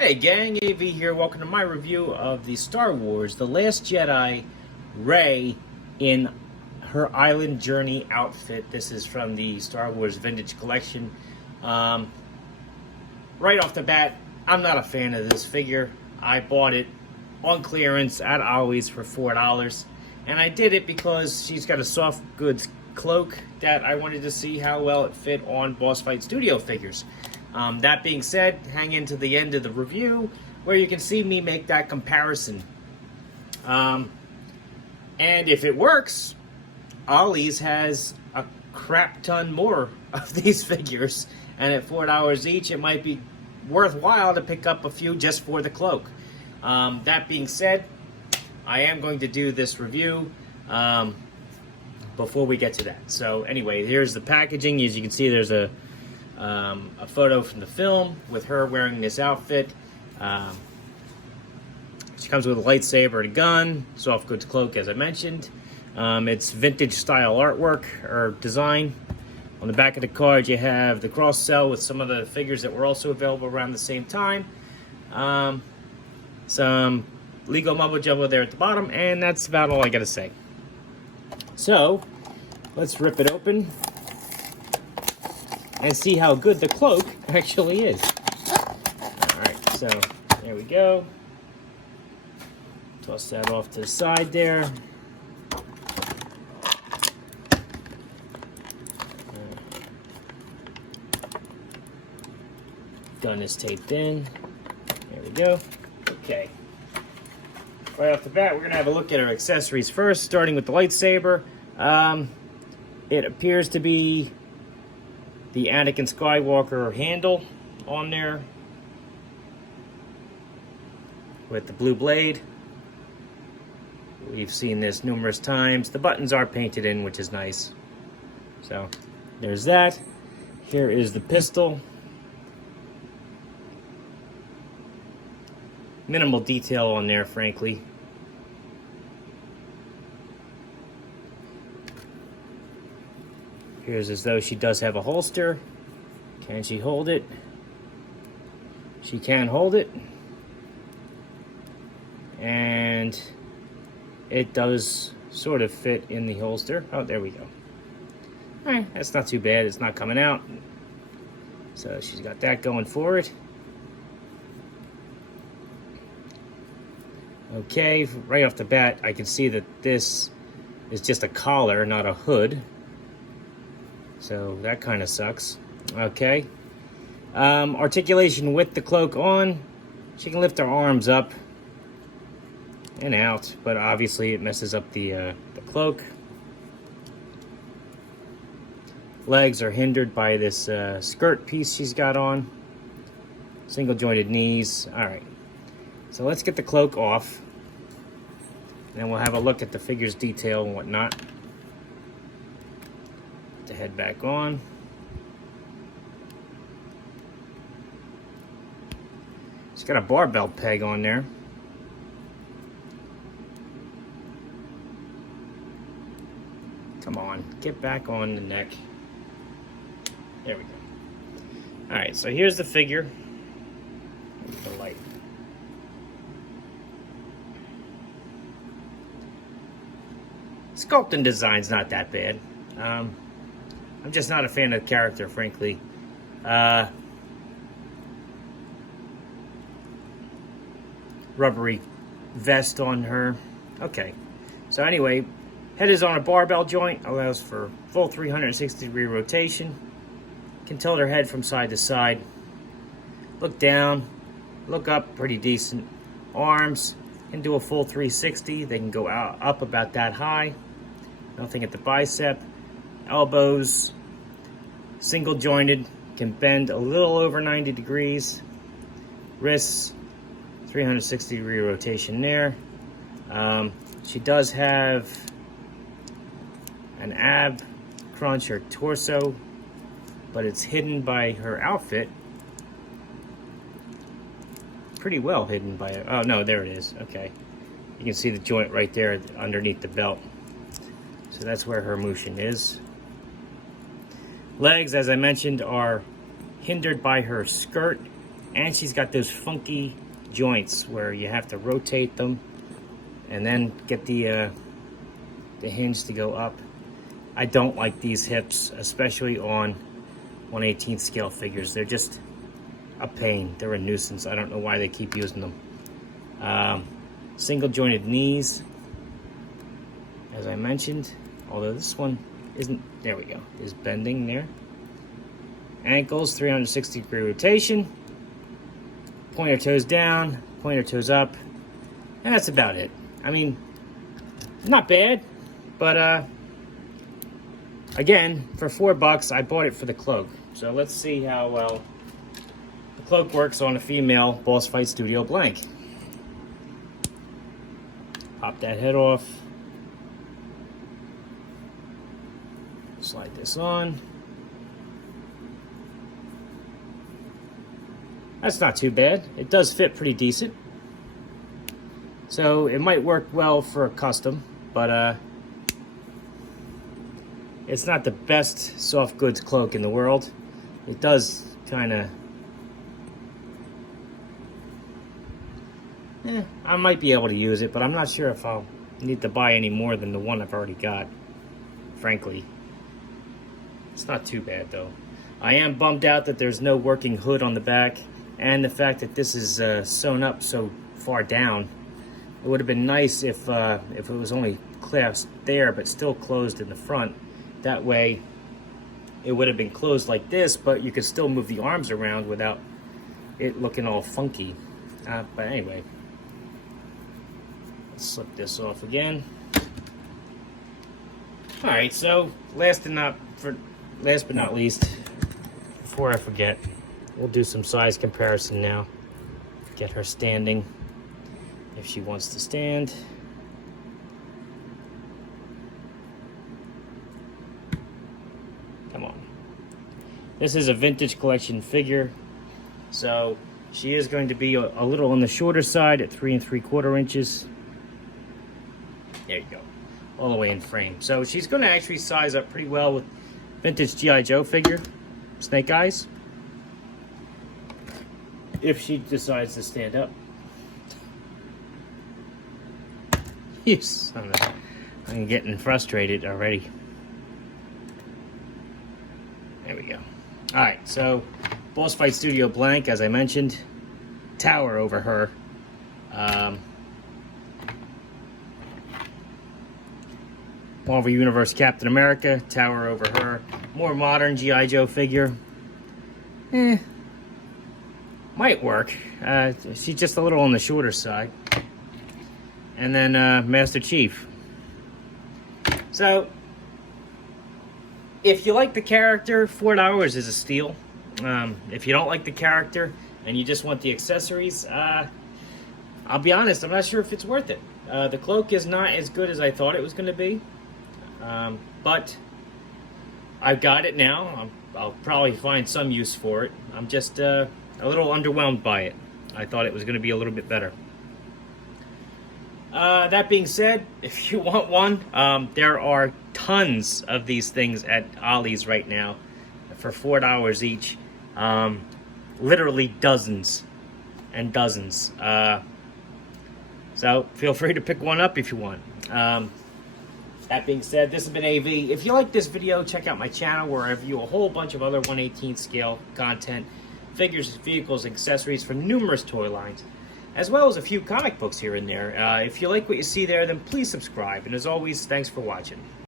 Hey gang, AV here. Welcome to my review of the Star Wars The Last Jedi Rey in her Island Journey outfit. This is from the Star Wars Vintage Collection. Right off the bat, I'm not a fan of this figure. I bought it on clearance at Ollie's for $4. And I did it because she's got a soft goods cloak that I wanted to see how well it fit on Boss Fight Studio figures. That being said, hang into the end of the review where you can see me make that comparison. And if it works, Ollie's has a crap ton more of these figures, and at $4 each, it might be worthwhile to pick up a few just for the cloak. That being said, I am going to do this review before we get to that. So anyway, here's the packaging. As you can see, there's a photo from the film with her wearing this outfit. She comes with a lightsaber and a gun, soft goods cloak, as I mentioned. It's vintage style artwork or design. On the back of the card, you have the cross sell with some of the figures that were also available around the same time. Some Lego mumbo jumbo there at the bottom, and that's about all I gotta say. So let's rip it open and see how good the cloak actually is. Alright, so there we go. Toss that off to the side there. Gun is taped in. There we go. Okay. Right off the bat, we're going to have a look at our accessories first, starting with the lightsaber. It appears to be the Anakin Skywalker handle on there with the blue blade. We've seen this numerous times. The buttons are painted in, which is nice. So there's that. Here is the pistol. Minimal detail on there, frankly. Appears as though she does have a holster. Can she hold it? She can hold it. And it does sort of fit in the holster. Oh, there we go. All right, that's not too bad. It's not coming out. So she's got that going for it. Okay, right off the bat, I can see that this is just a collar, not a hood. So that kind of sucks. Okay. Articulation with the cloak on. She can lift her arms up and out, but obviously it messes up the cloak. Legs are hindered by this skirt piece she's got on. Single jointed knees. All right. So let's get the cloak off. And then we'll have a look at the figure's detail and whatnot. Put the head back on. It's got a barbell peg on there. Come on, get back on the neck. There we go. All right, so here's the figure. The light. Sculpting design's not that bad. I'm just not a fan of the character, frankly. Rubbery vest on her. Okay. So anyway, head is on a barbell joint. Allows for full 360-degree rotation. Can tilt her head from side to side. Look down. Look up. Pretty decent. Arms can do a full 360. They can go up about that high. Nothing at the bicep. Elbows, single jointed, can bend a little over 90 degrees. Wrists, 360-degree rotation there. She does have an ab crunch or torso, but it's hidden by her outfit. Pretty well hidden by it. Oh no, there it is. Okay. You can see the joint right there underneath the belt. So that's where her motion is. Legs, as I mentioned, are hindered by her skirt And she's got those funky joints where you have to rotate them and then get the hinge to go up. I don't like these hips, especially on 1/18 scale figures. They're just a pain. They're a nuisance. I don't know why they keep using them. Single jointed knees, as I mentioned, although this one isn't, there we go, is bending there. Ankles, 360-degree rotation. Pointer toes down, pointer toes up, and that's about it. I mean, not bad, but again, for $4, I bought it for the cloak. So let's see how well the cloak works on a female Boss Fight Studio blank. Pop that head off. Slide this on. That's not too bad. It does fit pretty decent. So it might work well for a custom, but it's not the best soft goods cloak in the world. It does kind of... I might be able to use it, but I'm not sure if I'll need to buy any more than the one I've already got, frankly. It's not too bad, though. I am bummed out that there's no working hood on the back, and the fact that this is sewn up so far down. It would have been nice if it was only clasped there, but still closed in the front. That way, it would have been closed like this, but you could still move the arms around without it looking all funky. But anyway, let's slip this off again. All right, so last but not least, before I forget, we'll do some size comparison now. Get her standing if she wants to stand. Come on. This is a vintage collection figure, so she is going to be a little on the shorter side at 3 3/4 inches. There you go, all the way in frame. So she's going to actually size up pretty well with vintage G.I. Joe figure, Snake Eyes, if she decides to stand up. Yes, I'm getting frustrated already. There we go. All right, so Boss Fight Studio blank, as I mentioned, tower over her. Marvel Universe Captain America, tower over her. More modern G.I. Joe figure. Might work. She's just a little on the shorter side. And then Master Chief. So, if you like the character, $4 is a steal. If you don't like the character and you just want the accessories, I'll be honest, I'm not sure if it's worth it. The cloak is not as good as I thought it was going to be. But I've got it now. I'll probably find some use for it. I'm just a little underwhelmed by it. I thought it was going to be a little bit better. That being said, if you want one, there are tons of these things at Ollie's right now for $4 each. Literally dozens and dozens. So feel free to pick one up if you want. That being said, this has been AV. If you like this video, check out my channel where I review a whole bunch of other 1/18 scale content, figures, vehicles, accessories from numerous toy lines, as well as a few comic books here and there. If you like what you see there, then please subscribe. And as always, thanks for watching.